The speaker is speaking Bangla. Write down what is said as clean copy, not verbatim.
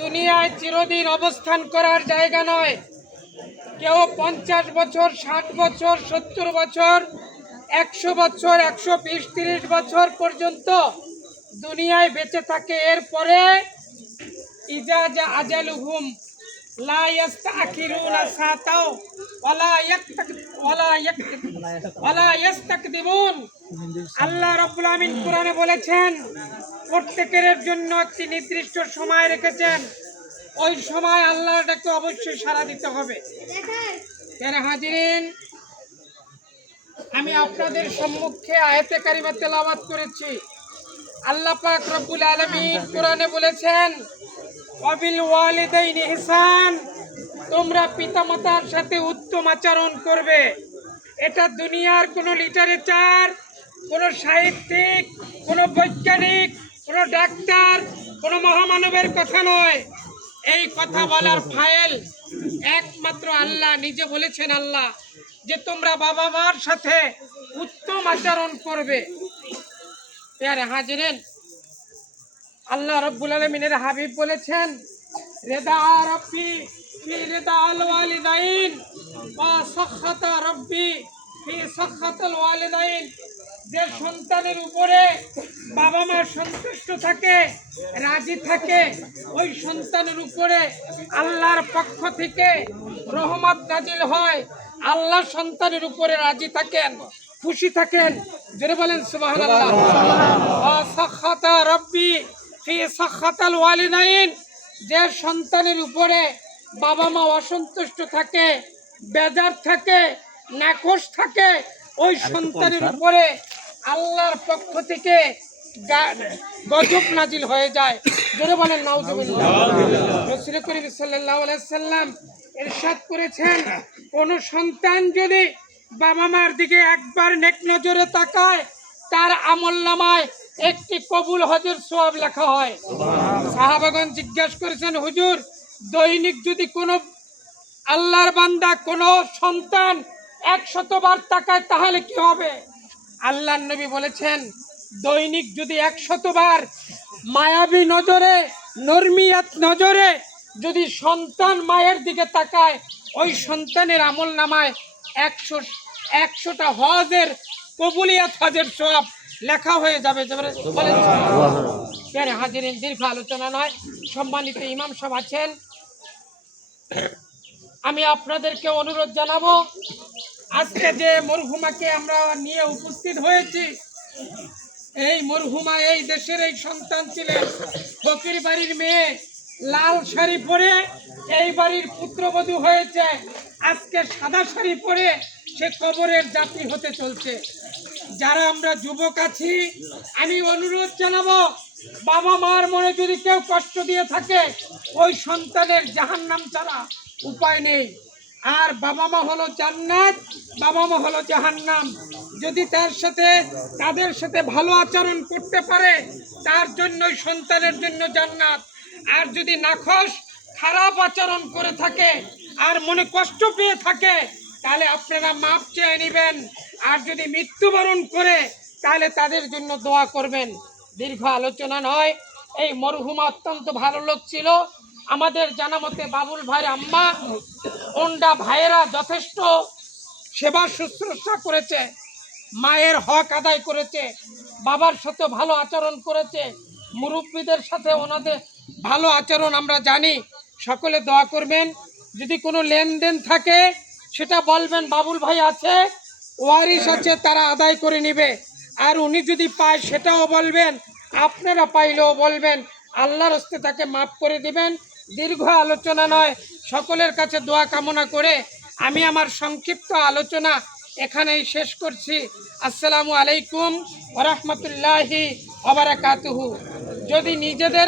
দুনিয়ায় চিরদিন অবস্থান করার জায়গা নয়। কেউ 50 বছর, 60 বছর, 70 বছর, 100 বছর, 120-30 বছর পর্যন্ত দুনিয়ায় বেঁচে থাকে। এরপরে ইজা জা আজালুহুম লা ইস্তাখিরুনা সাতাও ওয়ালা ইস্তাকদিমুন। আল্লাহ রাব্বুল আমিন কোরআনে বলেছেন, প্রত্যেকের জন্য একটি নির্দিষ্ট সময় রেখেছেন। ওই সময় আল্লাহর ডাকে অবশ্যই সাড়া দিতে হবে। প্রিয় হাজিরিন, আমি আপনাদের সম্মুখে আয়াতে কারিমা তেলাওয়াত করেছি। আল্লাহ পাক রব্বুল আলামিন কোরআনে বলেছেন, ওয়াবিল ওয়ালিদাইনি ইহসান, তোমরা পিতামাতার সাথে উত্তম আচরণ করবে। এটা দুনিয়ার কোনো লিটারেচার, কোনো সাহিত্যিক, কোনো বৈজ্ঞানিক, কোনো ডাক্তার, কোনো মহামানবের কথা নয়। এই কথা বলার ফাইল একমাত্র আল্লাহ নিজে বলেছেন। আল্লাহ যে তোমরা বাবা মার সাথে উত্তম আচরণ করবে। প্রিয় হাজিরিন, আল্লাহ রাব্বুল আলামিনের হাবিব বলেছেন, রিদা রাব্বি ফি রিদাল ওয়ালিদাইন ওয়া সাখাতা রাব্বি ফি সাখাতাল ওয়ালিদাইন। যে সন্তানের উপরে বাবা মা সন্তুষ্ট থাকে, রাজি থাকে, ওই সন্তানের উপরে আল্লাহর পক্ষ থেকে রহমত নাজিল হয়। আল্লাহ সন্তানের উপরে রাজি থাকেন, খুশি থাকেন। জোরে বলেন সুবহানাল্লাহ। ওয়া সাখাতা রাব্বি ফি সাখাতাল ওয়ালিদাইন। যে সন্তানের উপরে বাবা মা অসন্তুষ্ট থাকে, বেজার থাকে, নাখোশ থাকে, ওই সন্তানের উপরে আল্লাহর পক্ষ থেকে গজব নাজিল হয়ে যায়। জোরে বলেন নাউজুবিল্লাহ। রাসূল করিম সাল্লাল্লাহু আলাইহি সাল্লাম ইরশাদ করেছেন, কোন সন্তান যদি বাবা মার দিকে একবার নেক নজরে তাকায়, তার আমলনামায় একটি কবুল হজের সওয়াব লেখা হয়। সাহাবাগণ জিজ্ঞাসা করেছেন, হুজুর, দৈনিক যদি কোনো আল্লাহর বান্দা কোনো সন্তান 100 বার তাকায় তাহলে কি হবে? আল্লাহর নবী বলেছেন, দৈনিক যদি 100 বার মায়াবী নজরে, নরমিয়াত নজরে যদি সন্তান মায়ের দিকে তাকায়, ওই সন্তানের আমল নামায় 100টা হজের কবুলিয়াত হজের সওয়াব লেখা হয়ে যাবে। প্রিয় হাজিরিন, দীর্ঘ আলোচনা নয়, সম্মানিত ইমাম সাহেব আছেন, আমি আপনাদেরকে অনুরোধ জানাবো, আজকে যে মরহুমাকে আমরা নিয়ে উপস্থিত হয়েছি, এই মরহুমা এই দেশের এই সন্তান ছিলেন। ফকির বাড়ির মেয়ে, লাল শাড়ি পরে এই বাড়ির পুত্রবধূ হয়েছে। আজকে সাদা শাড়ি পরে সে কবরের যাত্রী হতে চলছে। যারা আমরা যুবক আছি, আমি অনুরোধ জানাবো, বাবা মার মনে যদি কেউ কষ্ট দিয়ে থাকে, ওই সন্তানের জাহান্নাম ছাড়া উপায় নেই। আর বাবা মা হলো জান্নাত, বাবা মা হলো জাহান্নাম। যদি তাদের সাথে ভালো আচরণ করতে পারে, তার জন্যই সন্তানের জন্য জান্নাত। আর যদি নাখোশ, খারাপ আচরণ করে থাকে আর মনে কষ্ট পেয়ে থাকে, তাহলে আপনারা মাপ চেয়ে নেবেন। আর যদি মৃত্যুবরণ করে, তাহলে তাদের জন্য দোয়া করবেন। দীর্ঘ আলোচনা নয়, এই মরহুমা অত্যন্ত ভালো লোক ছিল। আমাদের জানা মতে বাবুল ভাইয়ের আম্মা, ওন্ডা ভাইয়েরা যথেষ্ট সেবা শুশ্রূষা করেছে, মায়ের হক আদায় করেছে, বাবার সাথে ভালো আচরণ করেছে, মুরব্বীদের সাথে ওনাদের ভালো আচরণ আমরা জানি। সকলে দোয়া করবেন। যদি কোনো লেনদেন থাকে সেটা বলবেন, বাবুল ভাই আছে, ওয়ারিশ আছে, তারা আদায় করে নেবে। আর উনি যদি পায় সেটাও বলবেন, আপনারা পাইলেও বলবেন। আল্লাহর হস্তে তাকে মাফ করে দিবেন। দীর্ঘ আলোচনা নয়, সকলের কাছে দোয়া কামনা করে আমি আমার সংক্ষিপ্ত আলোচনা এখানেই শেষ করছি। আসসালামু আলাইকুম ওয়া রাহমাতুল্লাহি ওয়া বারাকাতুহু। যদি নিজেদের